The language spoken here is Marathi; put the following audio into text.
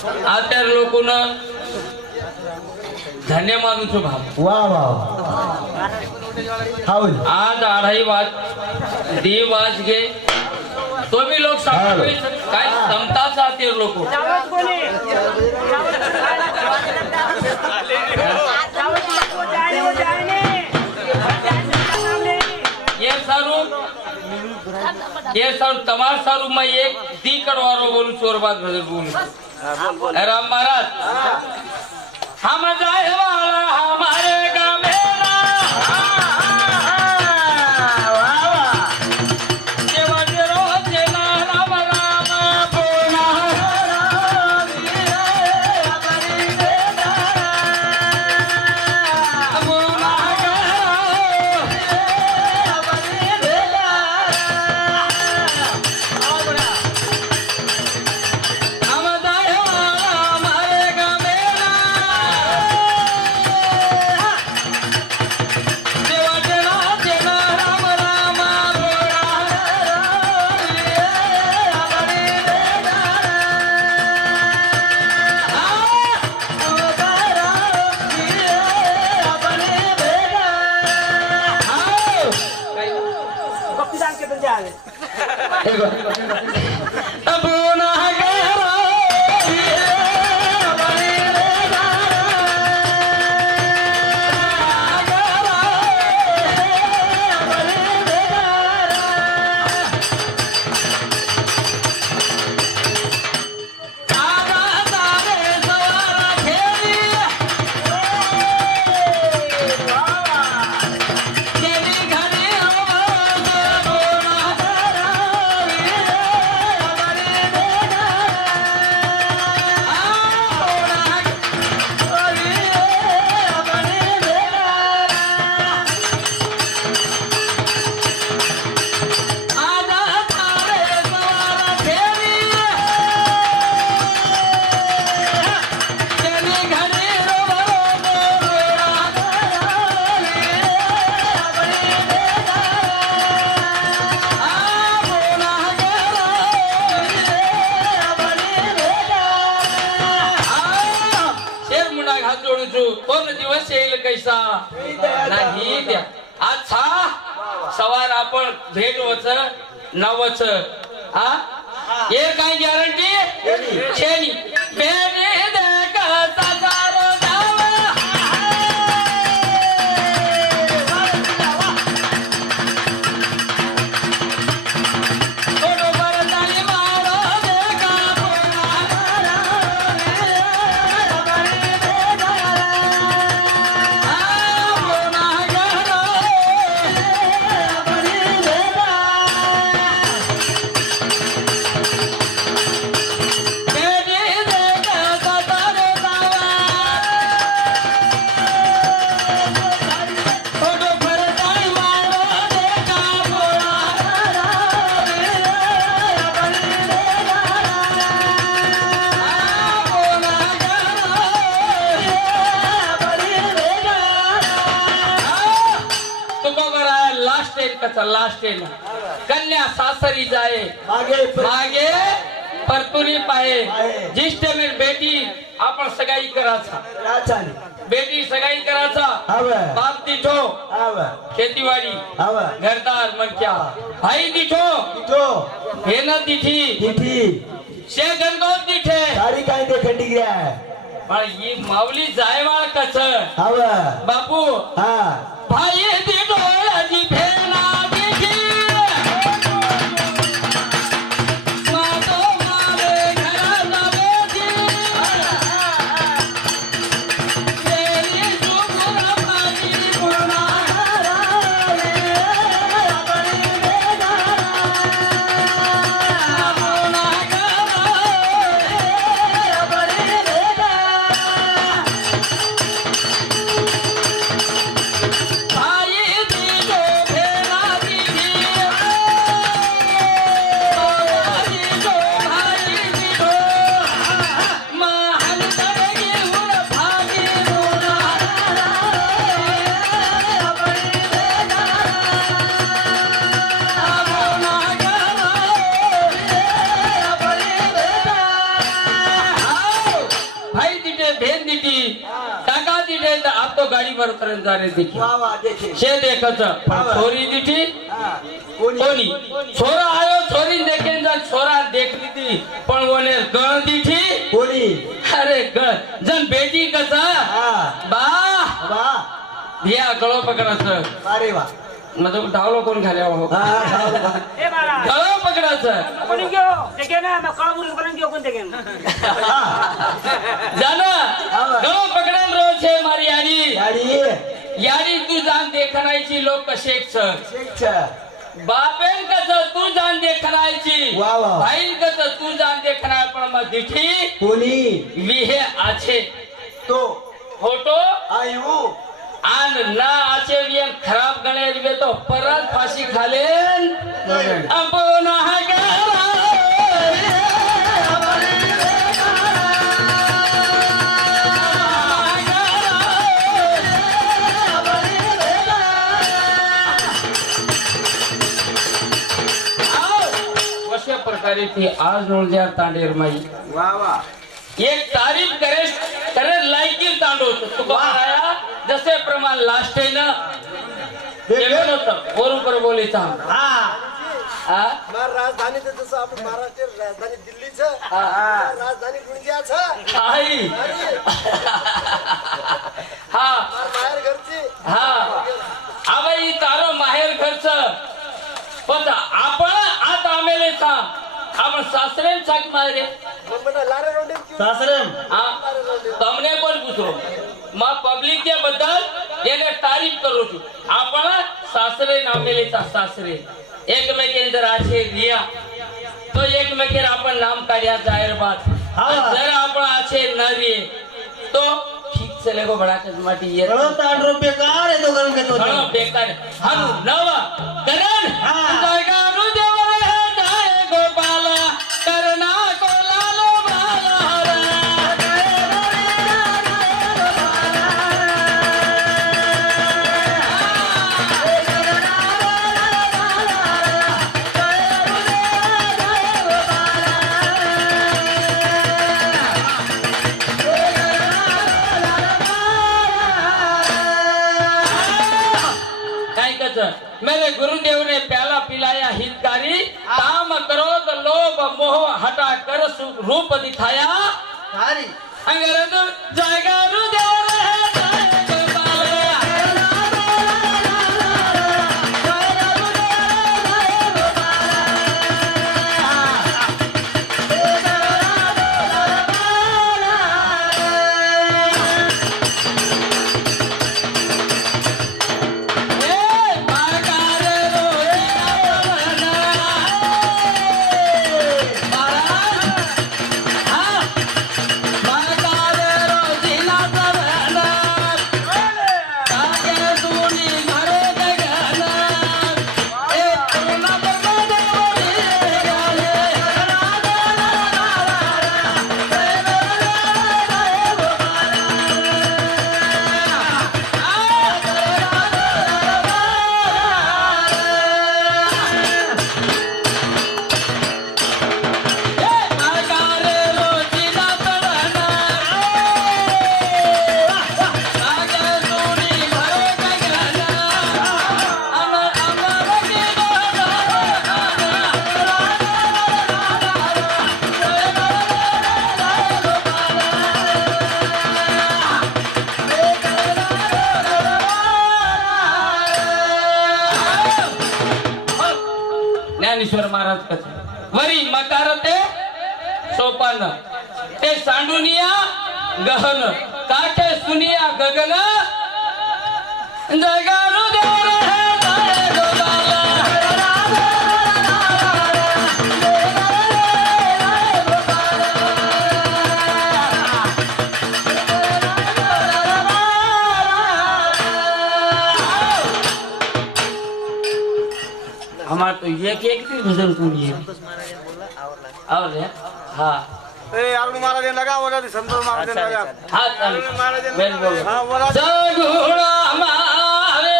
અત્યારે લોકોને ધન્ય માનું છું ભાવ. વાહ વાહ हाउल आज आढाई वाज देव वाज गे तो भी लोग सांगतो काय क्षमता साथे लोक ये सारू तमार सारू मैं एक दी कड़वारो बोलू चोरबाद भजन बोलू राम महाराज हम जाए वाला हमारे गाँव में सवार आपण भेट वच नवच हा ये काय गॅरंटी छेनी बेने देख सासारो जावा ओडो बरताली मारो देखा लास्ट कन्या सासरी जाए मागे परतुरी पाए ज्येष्ठ में बेटी आपण सगाई कराचा बेटी सगाई कराचा बाप तिठो खेतीवाडी घरदार मनक्या भाई तिठो हे ना तिठी शेगनगाव तिठे सारी काय ते खंडी गया पण ही माऊली जायवाळ कस बापू भाई तिठोळाची भेना भाई दिखे तो आप तो गाड़ी पर उतर जा रहे देखिए वाह वाह देखे छे देखत पण छोरी दिठी कोणी छोरा आयो छोरी देखेन जा छोरा देख लीधी पण ओने गण दिठी कोणी अरे गण जन बेटी कसा बा वाह धिया गळो पकडायचं अरे वाह मतलब डावलो कोण घाल्या हो ए बारा गळो पकडायचं कोणी घेऊ ते घे ना मग कळबुरी पर्यंत घेऊ कोणते घे जाना गळो पकडान रो छे मारी यारी गाडी यारी तू जान देखणायची लोक कशे छ शिक्षा बापेन कसं तू जान देखणायची वाह, वाह. भाई कसं तू जान देखणाय पण मग दिठी कोणी विहे आछे तो फोटो आयु आन ना आचे वियन खराब गणे वे तो परत फाशी खालेन अपन हगारा कशा प्रकारे थी आज नोंदल्या तांडेर माई वाह वाह एक तारीफ करे लायकी तांडो तुका आया जसे प्रमाण लास्ट आहे ना केवळ होतं बरोबर बोलायचं हा मार राजधानी ते जसं आपण महाराष्ट्र राजधानी दिल्लीचं राजधानी गुंजियाचं आई हा मार बाहेर घरची हा आबाई तारो माहेर घरचं पण आपण आता आमेले सांग आपण सासरे सांग माहेरे मग बेटा लारे रोंडे क्यों सासरम हाँ તમને કોણ પૂછો માં પબ્લિક કે બદલ એને તારીફ કરું છું આપણા સાસરે નામે લેતા સાસરે એક મે કે અંદર આછે રિયા તો એક મે કે આપણ નામ કાઢ્યા જાહેર બાત જરા આપણ આછે ન રે તો ઠીક છે લેગો બડા કસમાટી ये कळो तांडरो बेकार आहे तो गरम घेतो ઘણો બેકાર હनु નવા કરણ જાયગા नु દેવ રે જાય ગોપાલ કરના કો લાલો બાલા मेरे गुरुदेव ने प्याला पिलाया हितकारी काम क्रोध लोभ मोह हटा कर रूप दिखाया सारी अंग्रेज जाएगा गुरुदेव रहे जाए ज्ञानेश्वर महाराज कसे वरी मकार ते सोपान ते सांडुनिया गहन काठे सुनिया गगन जगानु देव रहे जाए गोपाला हमार तो ये एक भी भजन पूरी है और है हाँ ए आगू महाराज लगा बोला संतोष महाराज लगा हाँ चल महाराज वेल बोलो हाँ बोला सगुण